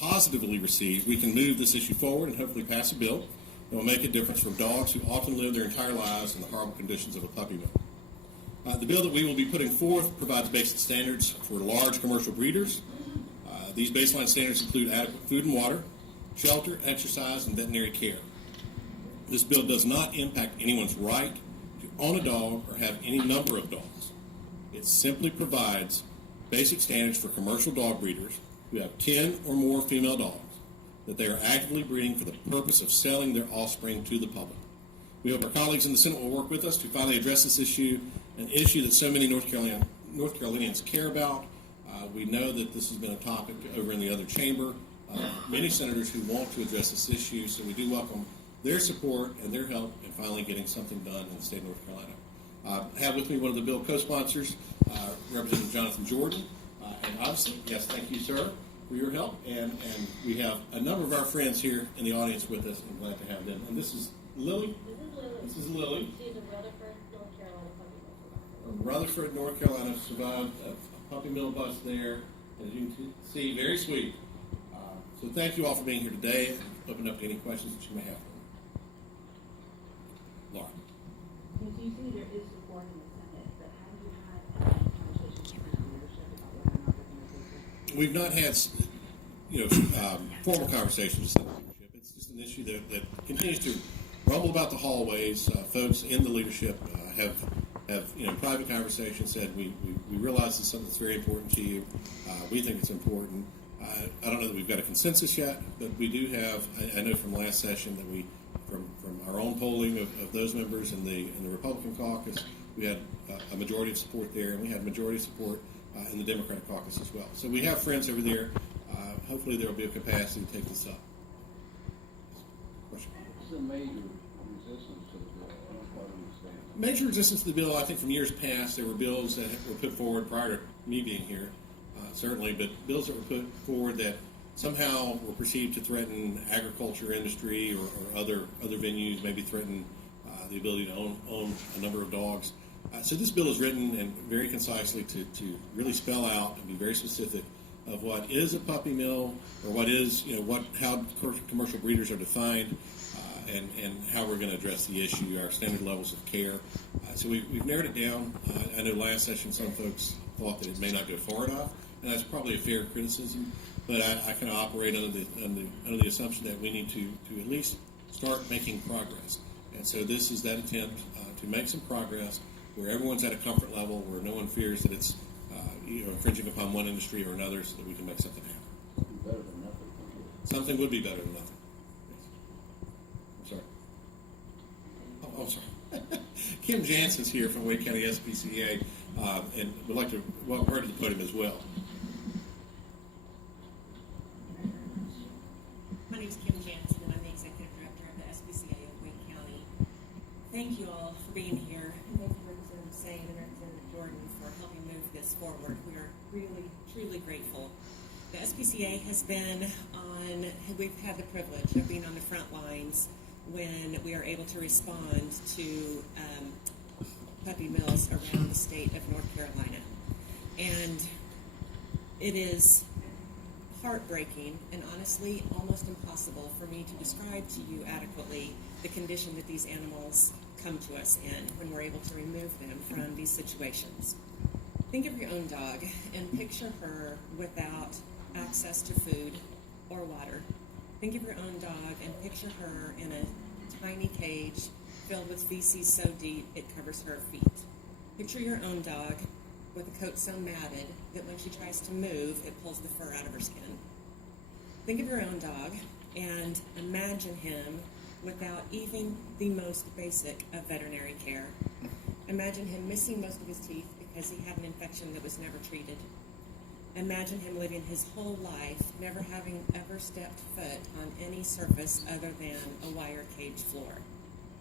positively received, we can move this issue forward and hopefully pass a bill that will make a difference for dogs who often live their entire lives in the horrible conditions of a puppy mill. The bill that we will be putting forth provides basic standards for large commercial breeders. These baseline standards include adequate food and water, shelter, exercise, and veterinary care. This bill does not impact anyone's right to own a dog or have any number of dogs. It simply provides basic standards for commercial dog breeders who have 10 or more female dogs that they are actively breeding for the purpose of selling their offspring to the public. We hope our colleagues in the Senate will work with us to finally address this issue, an issue that so many North Carolinians care about. We know that this has been a topic over in the other chamber. Many senators who want to address this issue, so we do welcome their support and their help in finally getting something done in the state of North Carolina. I have with me one of the bill co-sponsors, Representative Jonathan Jordan. And obviously, yes, thank you, sir, for your help. And we have a number of our friends here in the audience with us, and glad to have them. And this is Lily. This is Lily. She's a Rutherford, North Carolina puppy mill survivor. Rutherford, North Carolina, survived a puppy mill bus there. As you can see, very sweet. So thank you all for being here today, and open up to any questions that you may have. Laura. You see there is support in the Senate, but have you had any conversations with the leadership about whether or not they're going to take this? We've not had formal conversations with Senate leadership. It's just an issue that continues to rumble about the hallways. Folks in the leadership have private conversations said we realize it's something that's very important to you. We think it's important. I don't know that we've got a consensus yet, but we do have. I know from last session that we, from our own polling of those members in the Republican caucus, we had a majority of support there, and we had majority support in the Democratic caucus as well. So we have friends over there. Hopefully there will be a capacity to take this up. Question? What's the major resistance to the bill? I don't quite understand. Major resistance to the bill, I think from years past, there were bills that were put forward prior to me being here, certainly, but bills that were put forward that somehow were perceived to threaten agriculture industry or other venues, maybe threaten the ability to own a number of dogs. So this bill is written and very concisely to really spell out and be very specific of what is a puppy mill, or what is, how commercial breeders are defined, and how we're going to address the issue, our standard levels of care. So we've narrowed it down. I know last session some folks thought that it may not go far enough, and that's probably a fair criticism, but I kind of operate under the assumption that we need to at least start making progress. And so this is that attempt to make some progress where everyone's at a comfort level, where no one fears that it's infringing upon one industry or another, so that we can make something happen. Better than nothing. Something would be better than nothing. Yes. I'm sorry. Kim Jansen's here from Wake County SPCA, and would like to welcome her to the podium as well. My name is Kim Jansen, and I'm the Executive Director of the SPCA of Wake County. Thank you all for being here, and thank you, Representative Saine and Representative Jordan, for helping move this forward. We are really, truly grateful. The SPCA we've had the privilege of being on the front lines when we are able to respond to puppy mills around the state of North Carolina. And it is heartbreaking and honestly almost impossible for me to describe to you adequately the condition that these animals come to us in when we're able to remove them from these situations. Think of your own dog and picture her without access to food or water. Think of your own dog and picture her in a tiny cage filled with feces so deep it covers her feet. Picture your own dog with a coat so matted that when she tries to move, it pulls the fur out of her skin. Think of your own dog and imagine him without even the most basic of veterinary care. Imagine him missing most of his teeth because he had an infection that was never treated. Imagine him living his whole life never having ever stepped foot on any surface other than a wire cage floor.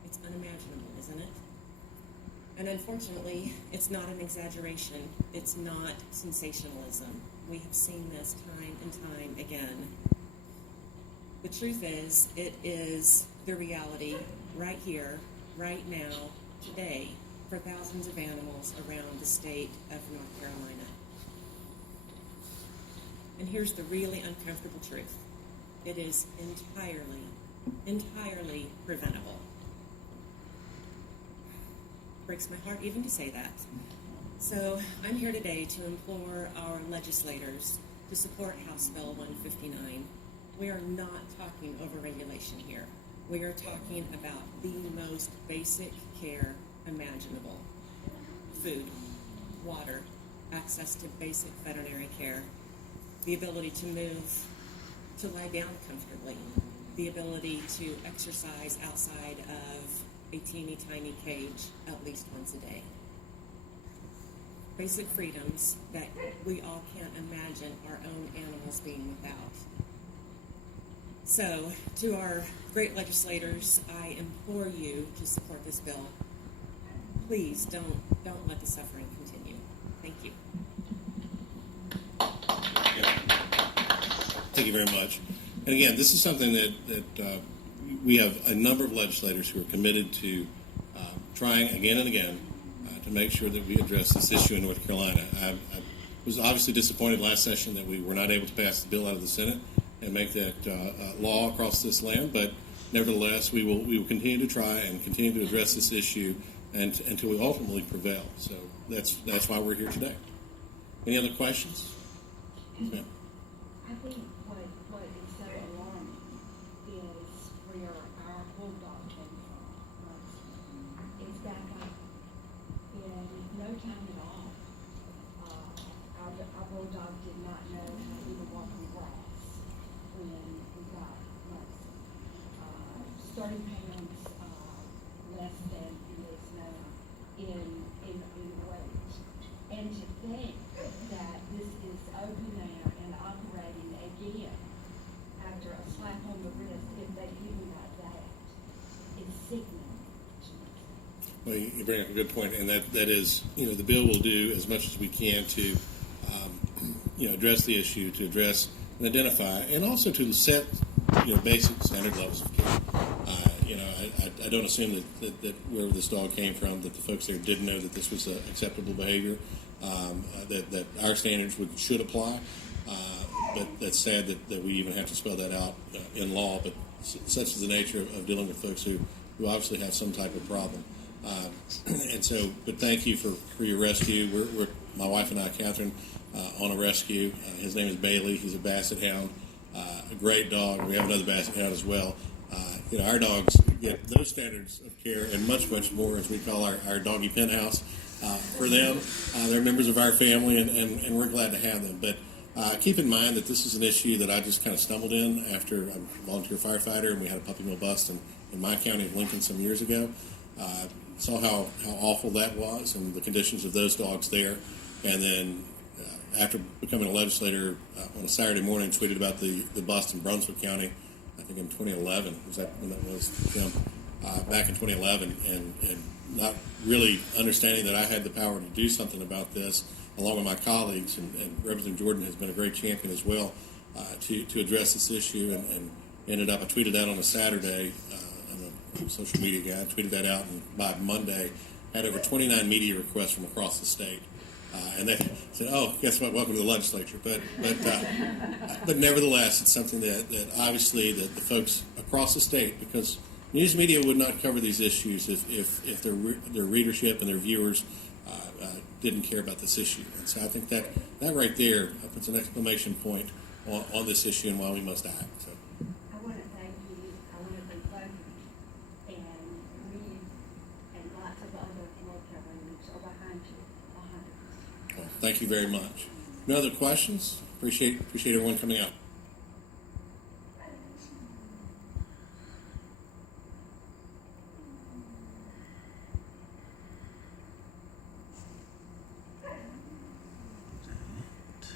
It's unimaginable, isn't it? And unfortunately, it's not an exaggeration. It's not sensationalism. We have seen this time and time again. The truth is, it is the reality right here, right now, today, for thousands of animals around the state of North Carolina. And here's the really uncomfortable truth. It is entirely preventable. Breaks my heart even to say that. So I'm here today to implore our legislators to support House Bill 159. We are not talking overregulation here. We are talking about the most basic care imaginable. Food, water, access to basic veterinary care, the ability to move, to lie down comfortably, the ability to exercise outside of a teeny tiny cage at least once a day. Basic freedoms that we all can't imagine our own animals being without. So, to our great legislators, I implore you to support this bill. Please don't let the suffering continue. Thank you. Thank you very much. And again, this is something that we have a number of legislators who are committed to trying again and again to make sure that we address this issue in North Carolina. I was obviously disappointed last session that we were not able to pass the bill out of the Senate and make that law across this land, but nevertheless, we will continue to try and continue to address this issue until we ultimately prevail. So that's why we're here today. Any other questions? Yeah. I think what is so alarming is where our bulldog came from. It's back up in no time at all. Our bulldog did not know how to even walk on grass when we got Mercy. 30 pounds less than he is now in weight. And to think that this is open now and operating again after a slap on the wrist, if they even got that, is sickening. Well, you bring up a good point, and that is, the bill will do as much as we can to, address the issue, to address and identify, and also to set, basic standard levels of care. I don't assume that wherever this dog came from, that the folks there didn't know that this was acceptable behavior, that our standards should apply. But that's sad that we even have to spell that out in law, but such is the nature of dealing with folks who obviously have some type of problem. But thank you for your rescue. We're my wife and I, Catherine, on a rescue. His name is Bailey. He's a basset hound, a great dog. We have another basset hound as well. Our dogs get those standards of care and much, much more, as we call our doggy penthouse for them. They're members of our family, and we're glad to have them. But keep in mind that this is an issue that I just kind of stumbled in after I'm a volunteer firefighter, and we had a puppy mill bust in my county of Lincoln some years ago. Saw how awful that was and the conditions of those dogs there. And then after becoming a legislator on a Saturday morning, tweeted about the bust in Brunswick County, I think in 2011. Was that when that was, Jim? Back in 2011, and not really understanding that I had the power to do something about this, along with my colleagues, and Representative Jordan has been a great champion as well to address this issue, and ended up, I tweeted out on a Saturday, I'm a social media guy, I tweeted that out, and by Monday, had over 29 media requests from across the state. And they said, "Oh, guess what? Welcome to the legislature." But nevertheless, it's something that obviously the folks across the state, because news media would not cover these issues if their readership and their viewers didn't care about this issue. And so I think that right there puts an exclamation point on this issue and why we must act. So. I want to thank you. I want to thank both and we and lots of other North Carolinians are behind you. Well, thank you very much. No other questions? Appreciate everyone coming out.